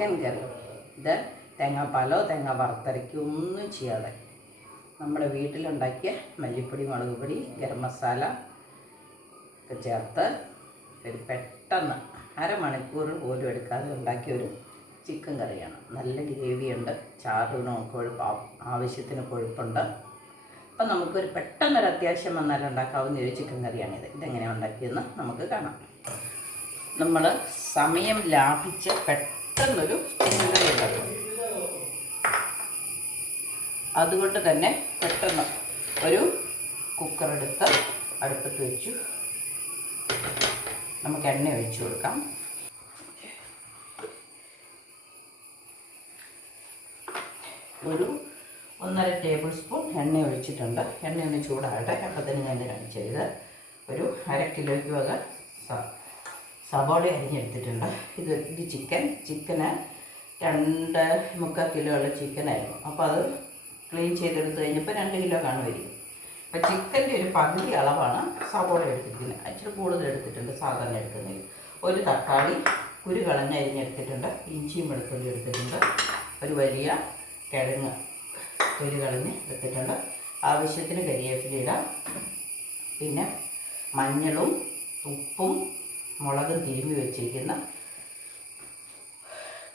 Chicken കറി. ഇത് തേങ്ങാപ്പാലോ തേങ്ങ വറുത്തരയ്ക്കോ ഒന്നും ചെയ്യാതെ നമ്മുടെ വീട്ടിലുണ്ടാക്കിയ മല്ലിപ്പൊടി, മുളക് പൊടി, ഗരം മസാല ഒക്കെ ചേർത്ത് ഒരു പെട്ടെന്ന് അരമണിക്കൂർ പോലും എടുക്കാതെ ഉണ്ടാക്കിയ ഒരു ചിക്കൻ കറിയാണ്. നല്ല ഗ്രേവിയുണ്ട്, ചാറിന് ആവശ്യത്തിന് കൊഴുപ്പുണ്ട്. അപ്പം നമുക്കൊരു പെട്ടെന്നൊരു അത്യാവശ്യം വന്നാൽ ഉണ്ടാക്കാവുന്ന ഒരു ചിക്കൻ കറിയാണിത്. ഇതെങ്ങനെയാണ് ഉണ്ടാക്കിയെന്ന് നമുക്ക് കാണാം. നമ്മൾ സമയം ലാഭിച്ച് പെട്ടെന്നൊരു ചിക്കൻ കറി ഉണ്ടാക്കും. അതുകൊണ്ട് തന്നെ പെട്ടെന്ന് ഒരു കുക്കറെടുത്ത് അടുപ്പത്ത് വെച്ചു. നമുക്ക് എണ്ണ ഒഴിച്ചു കൊടുക്കാം. ഒരു 1.5 ടേബിൾ സ്പൂൺ എണ്ണ ഒഴിച്ചിട്ടുണ്ട്. എണ്ണ ഒന്ന് ചൂടാകട്ടെ. അപ്പത്തിന് ഞാൻ കാണിച്ചത് ഒരു 1/2 കിലോയ്ക്ക് വക സവാള അരിഞ്ഞെടുത്തിട്ടുണ്ട്. ഇത് ചിക്കന് 2.25 കിലോ ഉള്ള ചിക്കനായിരുന്നു. അപ്പോൾ അത് ക്ലീൻ ചെയ്തെടുത്ത് കഴിഞ്ഞപ്പോൾ 2 കിലോ കാണുമായിരിക്കും. അപ്പോൾ ചിക്കൻ്റെ ഒരു പകുതി അളവാണ് സവാള എടുത്തിരിക്കുന്നത്. ഇച്ചിരി കൂടുതൽ എടുത്തിട്ടുണ്ട് സാധാരണ എടുക്കുന്നതിൽ. ഒരു തക്കാളി കുരു കളഞ്ഞ് അരിഞ്ഞെടുത്തിട്ടുണ്ട്. ഇഞ്ചിയും വെളുത്തുള്ളി എടുത്തിട്ടുണ്ട്. ഒരു വലിയ കിഴങ്ങ് കുരു കളഞ്ഞ് എടുത്തിട്ടുണ്ട്. ആവശ്യത്തിന് കരിവേപ്പില ഇടാം. പിന്നെ മഞ്ഞളും ഉപ്പും മുളകും തിരുമ്മി വെച്ചിരിക്കുന്ന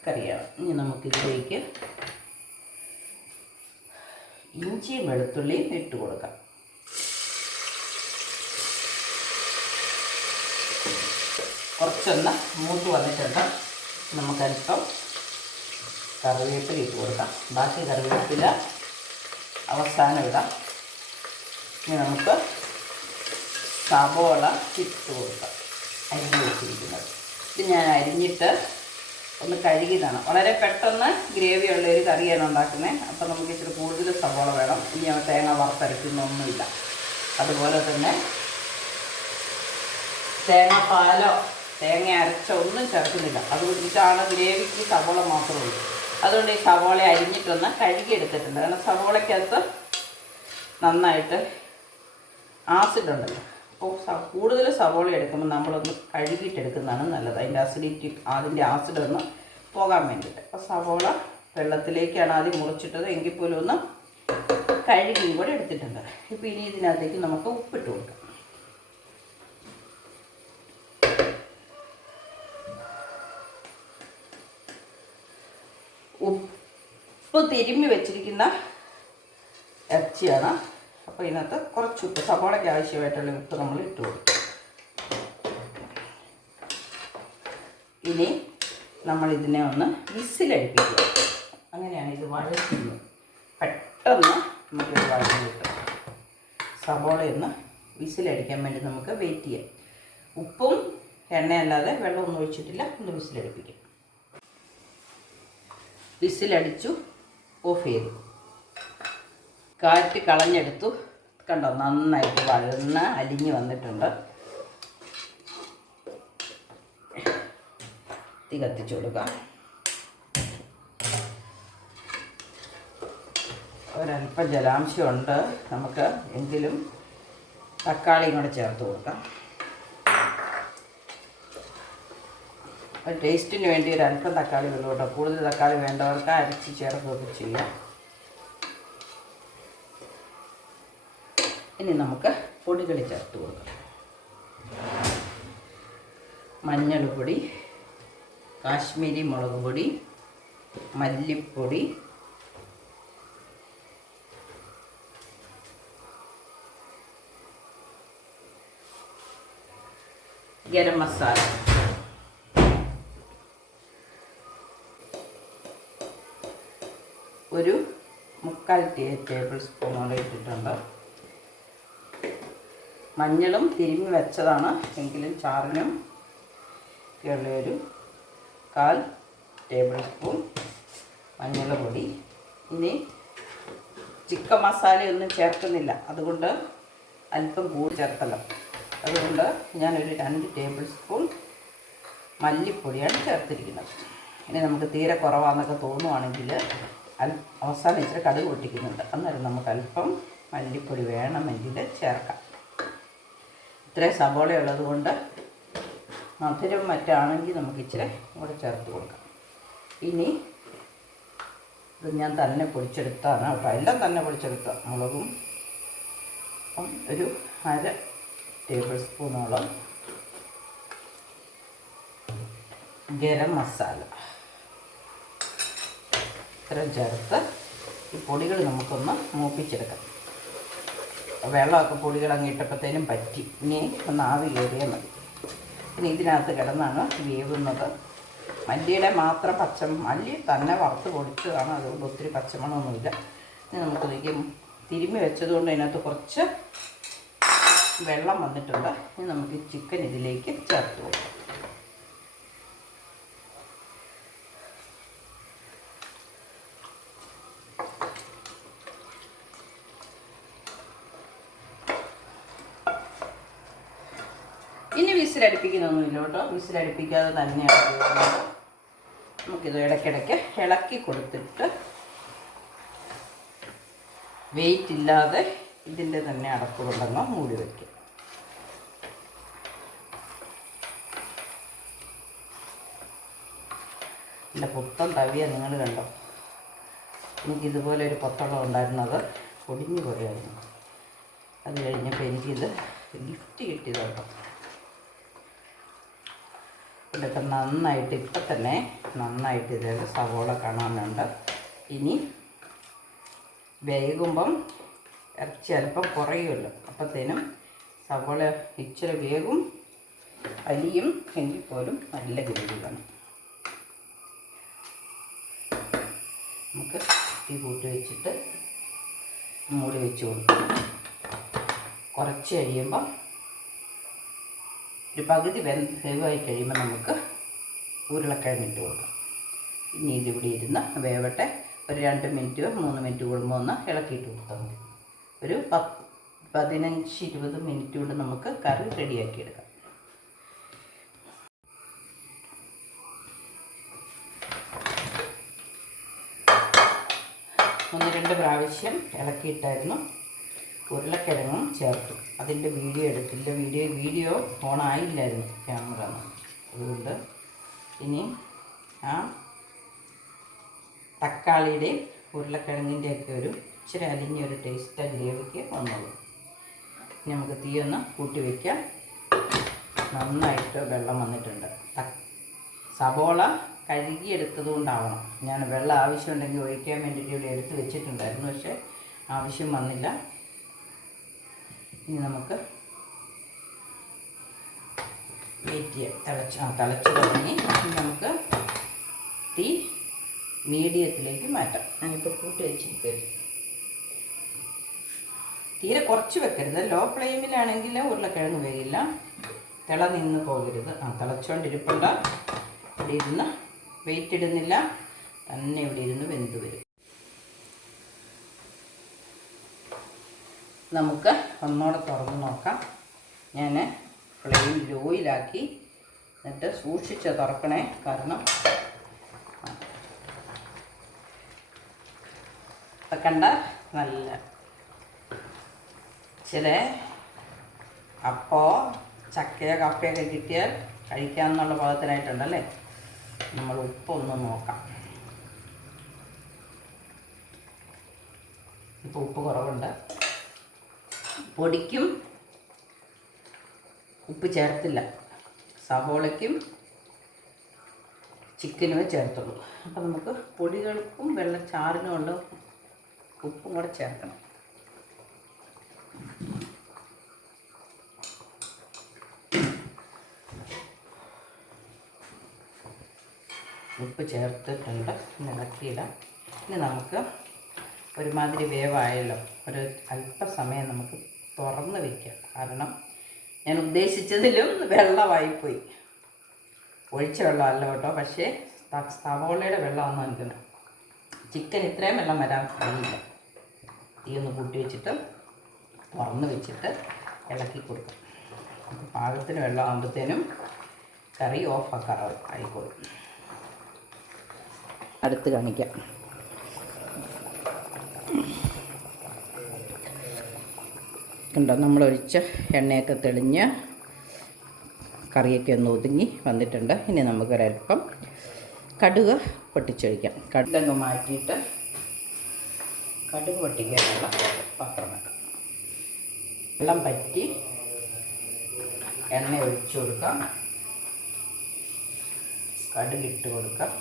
കറിയാണ്. ഇനി നമുക്കിതിലേക്ക് ഇഞ്ചിയും വെളുത്തുള്ളിയും ഇട്ട് കൊടുക്കാം. കുറച്ചൊന്ന് മൂത്ത് വന്നിട്ടുണ്ട്. നമുക്കല്പം കറിവേപ്പില ഇട്ട് കൊടുക്കാം. ബാക്കി കറിവേപ്പില അവസാനം ഇടാം. ഇനി നമുക്ക് സവോള ഇട്ട് കൊടുക്കാം. അരിഞ്ഞ് വെച്ചിരിക്കുന്നത് ഇത് ഞാൻ അരിഞ്ഞിട്ട് ഒന്ന് കഴുകിയതാണ്. വളരെ പെട്ടെന്ന് ഗ്രേവി ഉള്ളൊരു കറിയാണ് ഉണ്ടാക്കുന്നത്. അപ്പോൾ നമുക്ക് ഇച്ചിരി കൂടുതൽ സവോള വേണം. ഇനി തേങ്ങ വറുത്തരയ്ക്കുന്നൊന്നുമില്ല. അതുപോലെ തന്നെ തേങ്ങാപ്പാലോ തേങ്ങ അരച്ചോ ഒന്നും ചേർക്കുന്നില്ല. അതുകൊണ്ട് ഇതാണ് ഗ്രേവിക്ക് സവോള മാത്രമേ ഉള്ളൂ. അതുകൊണ്ട് ഈ സവോള അരിഞ്ഞിട്ടൊന്ന് കഴുകിയെടുത്തിട്ടുണ്ട്. കാരണം സവോളയ്ക്കകത്ത് നന്നായിട്ട് ആസിഡുണ്ടല്ലോ. അപ്പോൾ കൂടുതൽ സവോള എടുക്കുമ്പോൾ നമ്മളൊന്ന് കഴുകിയിട്ടെടുക്കുന്നതാണ് നല്ലത്. അതിൻ്റെ ആസിഡൊന്ന് പോകാൻ വേണ്ടിയിട്ട്. അപ്പോൾ സവോള വെള്ളത്തിലേക്കാണ് ആദ്യം മുറിച്ചിട്ടത്. എങ്കിൽ പോലും ഒന്ന് കഴുകിയും കൂടെ എടുത്തിട്ടുണ്ട്. ഇപ്പോൾ ഇനി ഇതിനകത്തേക്ക് നമുക്ക് ഉപ്പിട്ട് കൊടുക്കാം. ഉപ്പ് തിരുമ്മി വെച്ചിരിക്കുന്ന ഇറച്ചിയാണ്. അപ്പോൾ ഇതിനകത്ത് കുറച്ച് ഉപ്പ്, സവാളയ്ക്ക് ആവശ്യമായിട്ടുള്ള ഉപ്പ് നമ്മൾ ഇട്ട് കൊടുക്കും. ഇനി നമ്മളിതിനെ ഒന്ന് വിസിലടിപ്പിക്കുക. അങ്ങനെയാണ് ഇത് വഴറ്റുന്നത്. പെട്ടെന്ന് നമുക്കിത് വഴറ്റി കിട്ടും. സവാളയൊന്ന് വിസിലടിക്കാൻ വേണ്ടി നമുക്ക് വെയിറ്റ് ചെയ്യാം. ഉപ്പും എണ്ണയല്ലാതെ വെള്ളമൊന്നും ഒഴിച്ചിട്ടില്ല. ഒന്ന് വിസിലടിപ്പിക്കും. വിസിലടിച്ചു, ഓഫ് ചെയ്തു. കാറ്റ് കളഞ്ഞെടുത്തു. കണ്ടോ, നന്നായിട്ട് വഴന്ന് അലിഞ്ഞ് വന്നിട്ടുണ്ട്. തീ കത്തിച്ചു കൊടുക്കാം. ഒരല്പം ജലാംശമുണ്ട് നമുക്ക്. എങ്കിലും തക്കാളിയും കൂടെ ചേർത്ത് കൊടുക്കാം. ടേസ്റ്റിന് വേണ്ടി ഒരല്പം തക്കാളി ഉള്ളൂ കേട്ടോ. കൂടുതൽ തക്കാളി വേണ്ടവർക്ക് അരച്ച് ചേർക്കുകയൊക്കെ ചെയ്യാം. ഇനി നമുക്ക് പൊടികൾ ചേർത്ത് കൊടുക്കാം. മഞ്ഞൾപ്പൊടി, കാശ്മീരി മുളക് പൊടി, മല്ലിപ്പൊടി, ഗരം മസാല, ഒരു 3/4 ടേബിൾ സ്പൂണോടെ ഇട്ടിട്ടുണ്ട്. മഞ്ഞളും തിരുമ്മി വെച്ചതാണ്. എങ്കിലും ചാറിനും ഉള്ളൊരു 1/4 ടേബിൾ സ്പൂൺ മഞ്ഞൾ പൊടി. ഇനി ചിക്കൻ മസാലയൊന്നും ചേർക്കുന്നില്ല. അതുകൊണ്ട് അല്പം കൂടി ചേർക്കണം. അതുകൊണ്ട് ഞാനൊരു 2 ടേബിൾ സ്പൂൺ മല്ലിപ്പൊടിയാണ് ചേർത്തിരിക്കുന്നത്. ഇനി നമുക്ക് തീരെ കുറവാണെന്നൊക്കെ തോന്നുവാണെങ്കിൽ അവസാനം ഇച്ചിരി കടുക് പൊട്ടിക്കുന്നുണ്ട്. അന്നേരം നമുക്ക് അല്പം മല്ലിപ്പൊടി വേണമെങ്കിൽ ചേർക്കാം. ഇത്രയും സവോള ഉള്ളത് കൊണ്ട് മധുരം മറ്റാണെങ്കിൽ നമുക്ക് ഇച്ചിരി കൂടെ ചേർത്ത് കൊടുക്കാം. ഇനി ഇത് ഞാൻ തന്നെ പൊടിച്ചെടുത്താണ് കേട്ടോ, എല്ലാം തന്നെ പൊടിച്ചെടുത്ത മുളകും ഒരു 1/2 ടേബിൾ സ്പൂണോളം ഗരം മസാല ഇത്രയും ചേർത്ത് ഈ പൊടികൾ നമുക്കൊന്ന് മൂപ്പിച്ചെടുക്കാം. വെള്ളമൊക്കെ പൊടികൾ അങ്ങ് ഇട്ടപ്പോഴത്തേനും പറ്റി. ഇനി ഒന്ന് ആവി കയറിയാൽ മതി. പിന്നെ ഇതിനകത്ത് കിടന്നാണ് വേവുന്നത്. മല്ലിയുടെ മാത്രം മല്ലി തന്നെ വറുത്ത് പൊടിച്ചതാണ്, അതുകൊണ്ട് ഒത്തിരി പച്ചമണമൊന്നുമില്ല. ഇനി നമുക്കിതിലേക്ക് തിരുമ്മി വെച്ചതുകൊണ്ട് അതിനകത്ത് കുറച്ച് വെള്ളം വന്നിട്ടുണ്ട്. ഇനി നമുക്ക് ചിക്കൻ ഇതിലേക്ക് ചേർത്ത് കൊടുക്കാം. ഇനി വിസിലടുപ്പിക്കുന്നൊന്നുമില്ല കേട്ടോ, വിസിലടുപ്പിക്കാതെ തന്നെയാണ് ചെയ്യുന്നത്. നമുക്കിത് ഇടയ്ക്കിടയ്ക്ക് ഇളക്കി കൊടുത്തിട്ട് വെയിറ്റ് ഇല്ലാതെ ഇതിൻ്റെ തന്നെ അടപ്പ് കൊണ്ടങ്ങ് മൂടി വയ്ക്കും. എൻ്റെ പുത്തൻ തവിയ നിങ്ങൾ കണ്ടോ, എനിക്കിതുപോലെ ഒരു പൊത്തളം ഉണ്ടായിരുന്നത് പൊടിഞ്ഞു പോയായിരുന്നു. അത് കഴിഞ്ഞപ്പോൾ എനിക്കിത് ഗിഫ്റ്റ് കിട്ടിയത് കേട്ടോ. ഇതൊക്കെ നന്നായിട്ട് ഇപ്പം തന്നെ നന്നായിട്ട് ഇത് സവോള കാണാനുണ്ട്. ഇനി വേകുമ്പം ഇറച്ചി അല്പം കുറയുമല്ലോ, അപ്പോഴത്തേനും സവോള ഇച്ചിരി വേഗം അലിയും എങ്കിൽ പോലും നല്ല ഗ്രേവി വേണം. നമുക്ക് തീ കൂട്ടി വെച്ചിട്ട് മൂടി വെച്ച് കൊടുക്കും. കുറച്ച് കഴിയുമ്പം ഒരു പകുതി വേവായി കഴിയുമ്പോൾ നമുക്ക് ഉരുളക്കിഴങ്ങ് ഇട്ട് കൊടുക്കാം. ഇനി ഇതിവിടെ ഇരുന്ന് വേവട്ടെ. ഒരു 2 മിനിറ്റ് 3 മിനിറ്റ് കൂടുമ്പോൾ ഒന്ന് ഇളക്കിയിട്ട് കൊടുത്താൽ മതി. ഒരു 15-20 മിനിറ്റ് കൊണ്ട് നമുക്ക് കറി റെഡിയാക്കി എടുക്കാം. 1-2 പ്രാവശ്യം ഇളക്കിയിട്ടായിരുന്നു ഉരുളക്കിഴങ്ങും ചേർത്തു. അതിൻ്റെ വീഡിയോ എടുത്തില്ല, വീഡിയോ ഓണായില്ലായിരുന്നു ക്യാമറ, അതുകൊണ്ട് ഇനി ആ തക്കാളിയുടെയും ഉരുളക്കിഴങ്ങിൻ്റെയൊക്കെ ഒരു ഇച്ചിരി അലിഞ്ഞൊരു ടേസ്റ്റ് ഗ്രേവിക്ക് വന്നുള്ളൂ. ഇനി നമുക്ക് തീയൊന്ന് കൂട്ടി വയ്ക്കാം. നന്നായിട്ട് വെള്ളം വന്നിട്ടുണ്ട്. സബോള കഴുകിയെടുത്തത് കൊണ്ടാവണം. ഞാൻ വെള്ളം ആവശ്യമുണ്ടെങ്കിൽ ഒഴിക്കാൻ വേണ്ടിയിട്ട് ഇവിടെ എടുത്ത് വെച്ചിട്ടുണ്ടായിരുന്നു, പക്ഷേ ആവശ്യം വന്നില്ല. ഇനി നമുക്ക് വെയിറ്റ് ചെയ്യാം. തിളച്ച് തുടങ്ങി. ഇനി നമുക്ക് തീ മീഡിയത്തിലേക്ക് മാറ്റാം. ഞാനിപ്പോൾ കൂട്ടി വെച്ചിരിക്കരുത്, തീരെ കുറച്ച് വെക്കരുത്. ലോ ഫ്ലെയിമിലാണെങ്കിൽ ഉരുളക്കിഴങ്ങ് വേകില്ല, തിള നിന്ന് പോകരുത്. തിളച്ചുകൊണ്ടിരിപ്പുണ്ട്. ഇവിടെ ഇരുന്ന് വെയിറ്റ് ഇടുന്നില്ല, തന്നെ ഇവിടെ ഇരുന്ന് വെന്ത് വരും. നമുക്ക് ഒന്നോടെ തുറന്ന് നോക്കാം. ഞാൻ ഫ്ലെയിം ലോയിലാക്കി, എന്നിട്ട് സൂക്ഷിച്ച് തുറക്കണേ, കാരണം കണ്ട നല്ല ചില അപ്പോ ചക്കയോ കപ്പയൊക്കെ കിട്ടിയാൽ കഴിക്കാമെന്നുള്ള പാകത്തിനായിട്ടുണ്ടല്ലേ. നമ്മൾ ഉപ്പൊന്ന് നോക്കാം. ഇപ്പോൾ ഉപ്പ് കുറവുണ്ട്. പൊടിക്കും ഉപ്പ് ചേർത്തില്ല, സവോളയ്ക്കും ചിക്കനുമേ ചേർത്തുള്ളൂ. അപ്പോൾ നമുക്ക് പൊടികൾക്കും വെള്ളച്ചാറിനുമുള്ള ഉപ്പും കൂടെ ചേർക്കണം. ഉപ്പ് ചേർത്തിട്ടുണ്ട്, ഇളക്കിയിടാം. ഇനി നമുക്ക് ഒരുമാതിരി വേവായല്ലോ, ഒരു അല്പസമയം നമുക്ക് തുറന്ന് വയ്ക്കാം. കാരണം ഞാൻ ഉദ്ദേശിച്ചതിലും വെള്ളമായിപ്പോയി. ഒഴിച്ച വെള്ളമല്ല കേട്ടോ, പക്ഷേ സവോളയുടെ വെള്ളമൊന്നും എനിക്കുണ്ട്. ചിക്കൻ ഇത്രയും വെള്ളം വരാൻ കഴിയില്ല. തീ ഒന്ന് കൂട്ടി വെച്ചിട്ട് തുറന്ന് വെച്ചിട്ട് ഇളക്കി കൊടുക്കും. അപ്പോൾ പാകത്തിന് വെള്ളം ആകുമ്പോഴത്തേനും കറി ആയിക്കോളും. അടുത്ത് കാണിക്കാം. കണ്ടോ, നമ്മളൊഴിച്ച എണ്ണയൊക്കെ തെളിഞ്ഞ് കറിയൊക്കെ ഒന്ന് ഒതുങ്ങി വന്നിട്ടുണ്ട്. ഇനി നമുക്കൊരൽപ്പം കടുക് പൊട്ടിച്ചൊഴിക്കാം. കടുകങ്ങ് മാറ്റിയിട്ട് കടുക് പൊട്ടിക്കാനുള്ള പാത്രം വെക്കാം. വെള്ളം പറ്റി എണ്ണ ഒഴിച്ചു കൊടുക്കാം. കടുക് ഇട്ട് കൊടുക്കാം.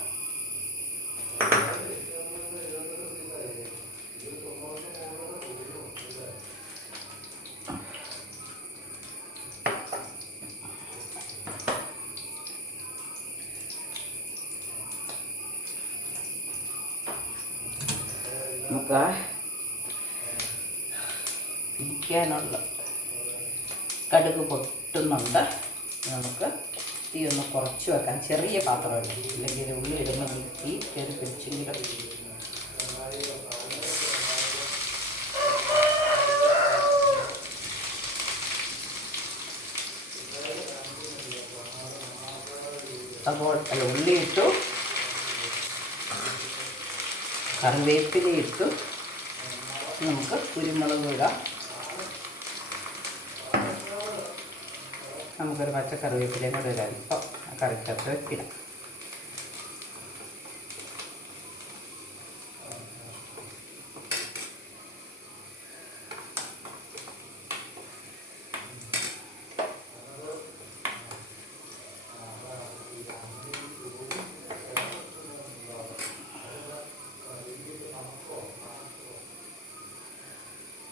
നമുക്ക് ഇരിക്കാനുള്ള കടുക് പൊട്ടുന്നുണ്ട്. നമുക്ക് തീ ഒന്ന് കുറച്ച് വെക്കാം. ചെറിയ പാത്രമല്ല, ഇല്ലെങ്കിൽ ഉള്ളി ഇടുന്ന തീ കയറി പിടിച്ചെങ്കിലും അപ്പോൾ ഉള്ളി ഇട്ടു, കറിവേപ്പില ഇട്ടു, നമുക്ക് കുരുമുളക് ഇടാം. നമുക്കൊരു പച്ച കറിവേപ്പിലയും കൂടെ ഇടാം. ഇപ്പോൾ കറിക്കകത്ത് വെക്കണം.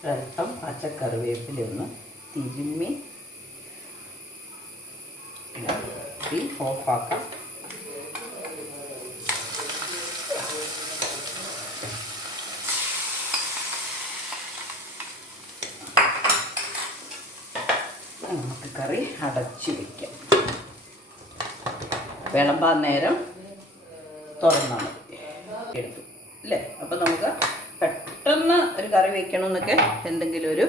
ഒരൽപ്പം പച്ചക്കറിവേപ്പിലൊന്ന് തിരുമ്മി തീ ഓഫാക്കാം. നമുക്ക് കറി അടച്ചു വയ്ക്കാം. വിളമ്പാൻ നേരം തുറന്നാൽ മതി. എടുത്തു അല്ലേ? അപ്പം നമുക്ക് പെട്ടെന്ന് ഒരു കറി വയ്ക്കണമെന്നൊക്കെ എന്തെങ്കിലും ഒരു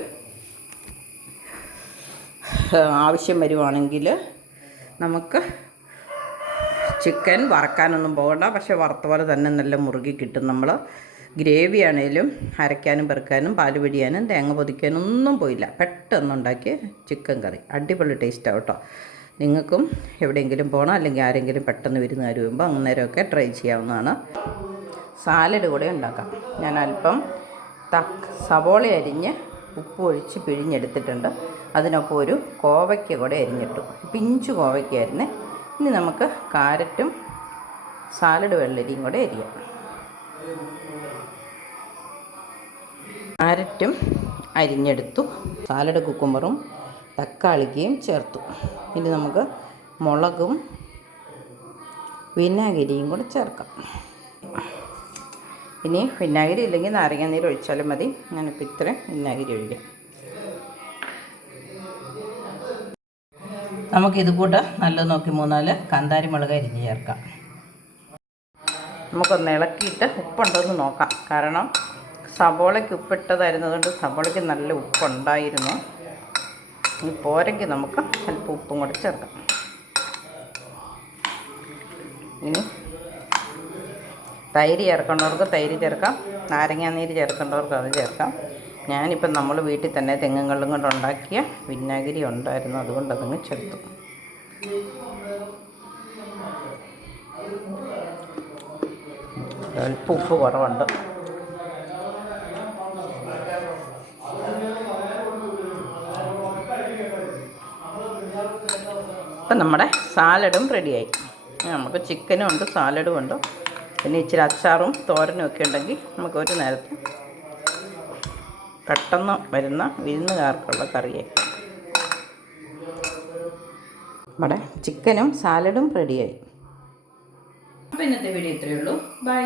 ആവശ്യം വരുവാണെങ്കിൽ നമുക്ക് ചിക്കൻ വറക്കാനൊന്നും പോകണ്ട. പക്ഷേ വറുത്ത പോലെ തന്നെ നല്ല മുറുകി കിട്ടും. നമ്മൾ ഗ്രേവി ആണെങ്കിലും അരയ്ക്കാനും പെറുക്കാനും പാല് പിടിയാനും തേങ്ങ പൊതിക്കാനും ഒന്നും പോയില്ല. പെട്ടെന്നുണ്ടാക്കിയ ചിക്കൻ കറി അടിപൊളി ടേസ്റ്റാണ് കേട്ടോ. നിങ്ങൾക്കും എവിടെയെങ്കിലും പോകണം, അല്ലെങ്കിൽ ആരെങ്കിലും പെട്ടെന്ന് വിരുന്നുകാർ വരുമ്പോൾ അന്നേരമൊക്കെ ട്രൈ ചെയ്യാവുന്നതാണ്. സാലഡ് കൂടെ ഉണ്ടാക്കാം. ഞാൻ അല്പം സവോള അരിഞ്ഞ് ഉപ്പ് ഒഴിച്ച് പിഴിഞ്ഞെടുത്തിട്ടുണ്ട്. അതിനൊപ്പം ഒരു കോവയ്ക്ക കൂടെ അരിഞ്ഞിട്ടു. പിഞ്ചു കോവയ്ക്കായിരുന്നേ. ഇനി നമുക്ക് കാരറ്റും സാലഡ് വെള്ളരിയും കൂടെ അരിയാം. കാരറ്റും അരിഞ്ഞെടുത്തു. സാലഡ് കുക്കുമ്പറും തക്കാളിക്കയും ചേർത്തു. ഇനി നമുക്ക് മുളകും വിനാഗിരിയും കൂടെ ചേർക്കാം. ഇനി വിനാഗിരി ഇല്ലെങ്കിൽ നാരങ്ങ നീര് ഒഴിച്ചാലും മതി. ഞാനിപ്പോൾ ഇത്രയും വിനാഗിരി ഒഴിക്കാം. നമുക്കിത് കൂട്ട് നല്ലത് നോക്കി 3-4 കാന്താരി മുളക് അരിഞ്ഞ് ചേർക്കാം. നമുക്കൊന്ന് ഇളക്കിയിട്ട് ഉപ്പുണ്ടോയെന്ന് നോക്കാം. കാരണം സവോളയ്ക്ക് ഉപ്പിട്ടതായിരുന്നതുകൊണ്ട് സവോളയ്ക്ക് നല്ല ഉപ്പുണ്ടായിരുന്നു. ഇനി പോരെങ്കിൽ നമുക്ക് അല്പം ഉപ്പും കൂടെ ചേർക്കാം. ഇനി തൈര് ചേർക്കേണ്ടവർക്ക് തൈര് ചേർക്കാം, നാരങ്ങാനീര് ചേർക്കേണ്ടവർക്ക് അത് ചേർക്കാം. ഞാനിപ്പം നമ്മൾ വീട്ടിൽ തന്നെ തെങ്ങും കള്ളും കൊണ്ട് ഉണ്ടാക്കിയ വിനാഗിരി ഉണ്ടായിരുന്നു, അതുകൊണ്ട് അതങ്ങ് ചേർത്തു. അല്പം ഉപ്പ് കുറവുണ്ട്. അപ്പം നമ്മുടെ സാലഡും റെഡിയായി. നമുക്ക് ചിക്കനും ഉണ്ട്, സാലഡും ഉണ്ട്. പിന്നെ ഇച്ചിരി അച്ചാറും തോരനും ഒക്കെ ഉണ്ടെങ്കിൽ നമുക്ക് ഒരു നേരത്തെ പെട്ടെന്ന് വരുന്ന വിരുന്നുകാർക്കുള്ള കറിയായി. നമ്മുടെ ചിക്കനും സാലഡും റെഡിയായി. അപ്പോൾ ഇന്നത്തെ വീഡിയോ ഇത്രയേ ഉള്ളൂ. ബൈ.